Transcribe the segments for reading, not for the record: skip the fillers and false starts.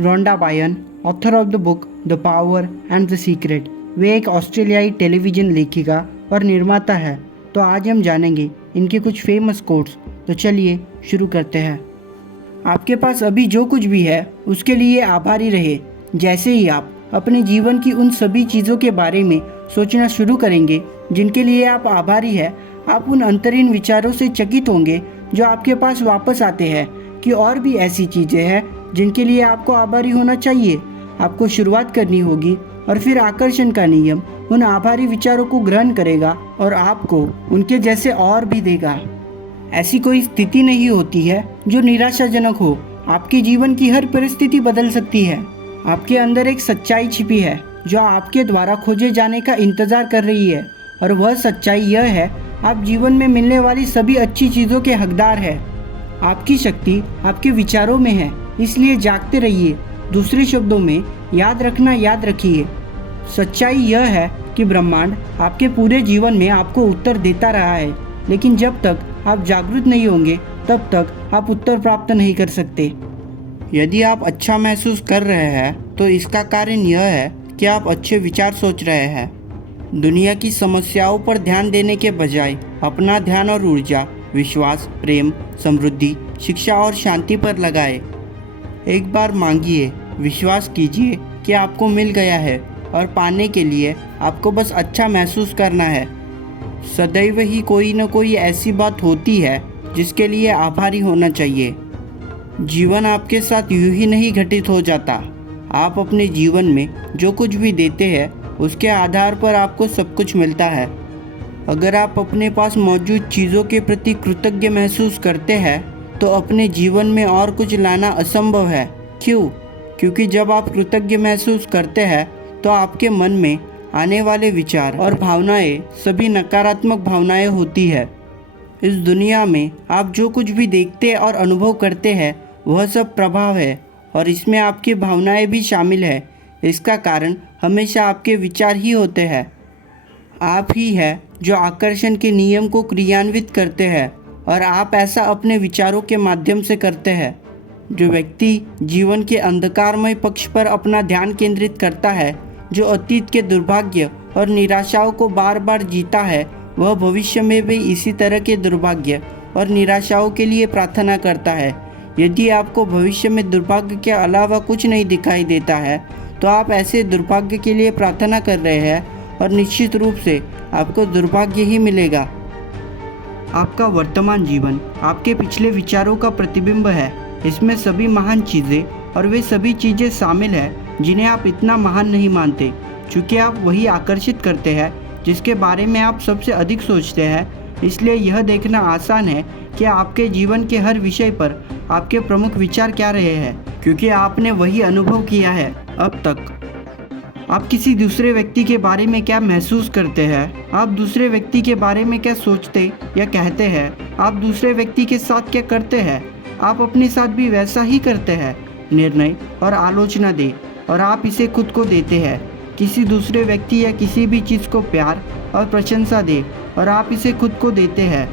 Rhonda Byrne, author of the book the power and the secret. वे एक ऑस्ट्रेलियाई television लेखिका और निर्माता है। तो आज हम जानेंगे इनके कुछ फेमस कोट्स। तो चलिए शुरू करते हैं। आपके पास अभी जो कुछ भी है उसके लिए आभारी रहे। जैसे ही आप अपने जीवन की उन सभी चीज़ों के बारे में सोचना शुरू करेंगे जिनके लिए आप आभारी हैं, आप उन अंतरीण विचारों से चकित होंगे जो आपके पास वापस आते हैं कि और भी ऐसी चीज़ें हैं जिनके लिए आपको आभारी होना चाहिए। आपको शुरुआत करनी होगी और फिर आकर्षण का नियम उन आभारी विचारों को ग्रहण करेगा और आपको उनके जैसे और भी देगा। ऐसी कोई स्थिति नहीं होती है जो निराशाजनक हो। आपके जीवन की हर परिस्थिति बदल सकती है। आपके अंदर एक सच्चाई छिपी है जो आपके द्वारा खोजे जाने का इंतजार कर रही है, और वह सच्चाई यह है, आप जीवन में मिलने वाली सभी अच्छी चीज़ों के हकदार हैं। आपकी शक्ति आपके विचारों में है, इसलिए जागते रहिए। दूसरे शब्दों में याद रखना, याद रखिए। सच्चाई यह है कि ब्रह्मांड आपके पूरे जीवन में आपको उत्तर देता रहा है, लेकिन जब तक आप जागरूक नहीं होंगे तब तक आप उत्तर प्राप्त नहीं कर सकते। यदि आप अच्छा महसूस कर रहे हैं तो इसका कारण यह है कि आप अच्छे विचार सोच रहे हैं। दुनिया की समस्याओं पर ध्यान देने के बजाय अपना ध्यान और ऊर्जा विश्वास, प्रेम, समृद्धि, शिक्षा और शांति पर लगाएं। एक बार मांगिए, विश्वास कीजिए कि आपको मिल गया है, और पाने के लिए आपको बस अच्छा महसूस करना है। सदैव ही कोई न कोई ऐसी बात होती है जिसके लिए आभारी होना चाहिए। जीवन आपके साथ यूं ही नहीं घटित हो जाता। आप अपने जीवन में जो कुछ भी देते हैं उसके आधार पर आपको सब कुछ मिलता है। अगर आप अपने पास मौजूद चीज़ों के प्रति कृतज्ञ महसूस करते हैं तो अपने जीवन में और कुछ लाना असंभव है। क्यों? क्योंकि जब आप कृतज्ञ महसूस करते हैं तो आपके मन में आने वाले विचार और भावनाएं सभी नकारात्मक भावनाएं होती है। इस दुनिया में आप जो कुछ भी देखते और अनुभव करते हैं वह सब प्रभाव है, और इसमें आपकी भावनाएं भी शामिल है। इसका कारण हमेशा आपके विचार ही होते हैं। आप ही है जो आकर्षण के नियम को क्रियान्वित करते हैं, और आप ऐसा अपने विचारों के माध्यम से करते हैं। जो व्यक्ति जीवन के अंधकारमय पक्ष पर अपना ध्यान केंद्रित करता है, जो अतीत के दुर्भाग्य और निराशाओं को बार बार जीता है, वह भविष्य में भी इसी तरह के दुर्भाग्य और निराशाओं के लिए प्रार्थना करता है। यदि आपको भविष्य में दुर्भाग्य के अलावा कुछ नहीं दिखाई देता है तो आप ऐसे दुर्भाग्य के लिए प्रार्थना कर रहे हैं, और निश्चित रूप से आपको दुर्भाग्य ही मिलेगा। आपका वर्तमान जीवन आपके पिछले विचारों का प्रतिबिंब है। इसमें सभी महान चीज़ें और वे सभी चीज़ें शामिल हैं जिन्हें आप इतना महान नहीं मानते। चूँकि आप वही आकर्षित करते हैं जिसके बारे में आप सबसे अधिक सोचते हैं, इसलिए यह देखना आसान है कि आपके जीवन के हर विषय पर आपके प्रमुख विचार क्या रहे हैं, क्योंकि आपने वही अनुभव किया है अब तक। आप किसी दूसरे व्यक्ति के बारे में क्या महसूस करते हैं, आप दूसरे व्यक्ति के बारे में क्या सोचते या कहते हैं, आप दूसरे व्यक्ति के साथ क्या करते हैं, आप अपने साथ भी वैसा ही करते हैं। निर्णय और आलोचना दें, और आप इसे खुद को देते हैं। किसी दूसरे व्यक्ति या किसी भी चीज़ को प्यार और प्रशंसा दें, और आप इसे खुद को देते हैं।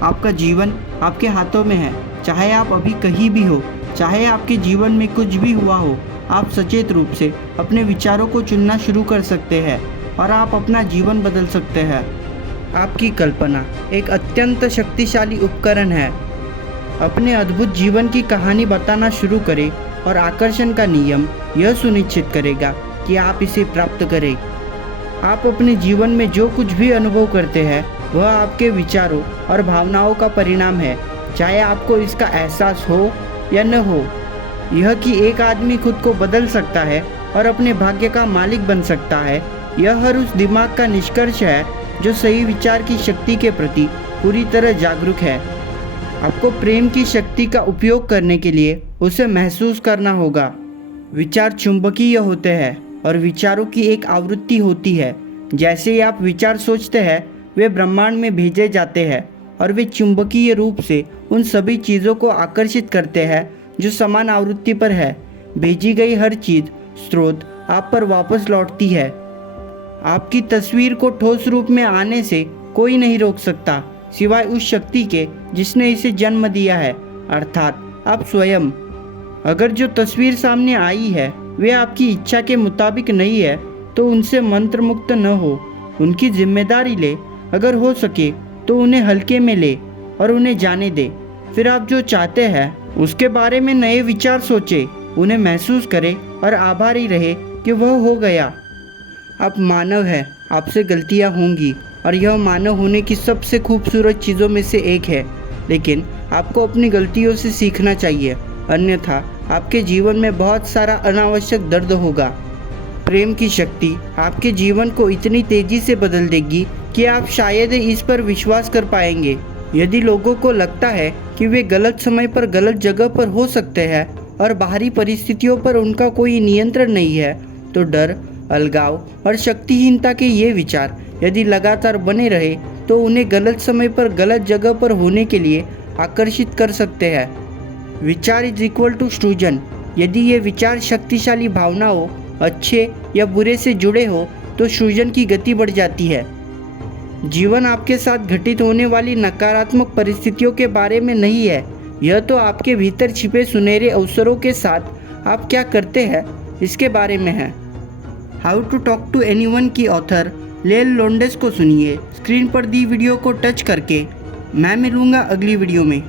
आपका जीवन आपके हाथों में है। चाहे आप अभी कहीं भी हो, चाहे आपके जीवन में कुछ भी हुआ हो, आप सचेत रूप से अपने विचारों को चुनना शुरू कर सकते हैं, और आप अपना जीवन बदल सकते हैं। आपकी कल्पना एक अत्यंत शक्तिशाली उपकरण है। अपने अद्भुत जीवन की कहानी बताना शुरू करें, और आकर्षण का नियम यह सुनिश्चित करेगा कि आप इसे प्राप्त करें। आप अपने जीवन में जो कुछ भी अनुभव करते हैं वह आपके विचारों और भावनाओं का परिणाम है, चाहे आपको इसका एहसास हो या न हो। यह कि एक आदमी खुद को बदल सकता है और अपने भाग्य का मालिक बन सकता है, यह हर उस दिमाग का निष्कर्ष है जो सही विचार की शक्ति के प्रति पूरी तरह जागरूक है। आपको प्रेम की शक्ति का उपयोग करने के लिए उसे महसूस करना होगा। विचार चुंबकीय होते हैं और विचारों की एक आवृत्ति होती है। जैसे ही आप विचार सोचते हैं वे ब्रह्मांड में भेजे जाते हैं, और वे चुंबकीय रूप से उन सभी चीज़ों को आकर्षित करते हैं जो समान आवृत्ति पर है। भेजी गई हर चीज़ स्रोत आप पर वापस लौटती है। आपकी तस्वीर को ठोस रूप में आने से कोई नहीं रोक सकता, सिवाय उस शक्ति के जिसने इसे जन्म दिया है, अर्थात आप स्वयं। अगर जो तस्वीर सामने आई है वे आपकी इच्छा के मुताबिक नहीं है तो उनसे मंत्रमुक्त न हो, उनकी जिम्मेदारी ले। अगर हो सके तो उन्हें हल्के में ले और उन्हें जाने दे। फिर आप जो चाहते हैं उसके बारे में नए विचार सोचे, उन्हें महसूस करे और आभारी रहे कि वह हो गया। आप मानव हैं, आपसे गलतियां होंगी और यह मानव होने की सबसे खूबसूरत चीज़ों में से एक है। लेकिन आपको अपनी गलतियों से सीखना चाहिए, अन्यथा आपके जीवन में बहुत सारा अनावश्यक दर्द होगा। प्रेम की शक्ति आपके जीवन को इतनी तेज़ी से बदल देगी कि आप शायद इस पर विश्वास कर पाएंगे। यदि लोगों को लगता है कि वे गलत समय पर गलत जगह पर हो सकते हैं और बाहरी परिस्थितियों पर उनका कोई नियंत्रण नहीं है, तो डर, अलगाव और शक्तिहीनता के ये विचार यदि लगातार बने रहे तो उन्हें गलत समय पर गलत जगह पर होने के लिए आकर्षित कर सकते हैं। विचार इज इक्वल टू सृजन। यदि ये विचार शक्तिशाली भावनाओं, अच्छे या बुरे से जुड़े हो तो सृजन की गति बढ़ जाती है। जीवन आपके साथ घटित होने वाली नकारात्मक परिस्थितियों के बारे में नहीं है, यह तो आपके भीतर छिपे सुनहरे अवसरों के साथ आप क्या करते हैं इसके बारे में है। How to talk to anyone की ऑथर लेल लोंडेस को सुनिए। स्क्रीन पर दी वीडियो को टच करके। मैं मिलूँगा अगली वीडियो में।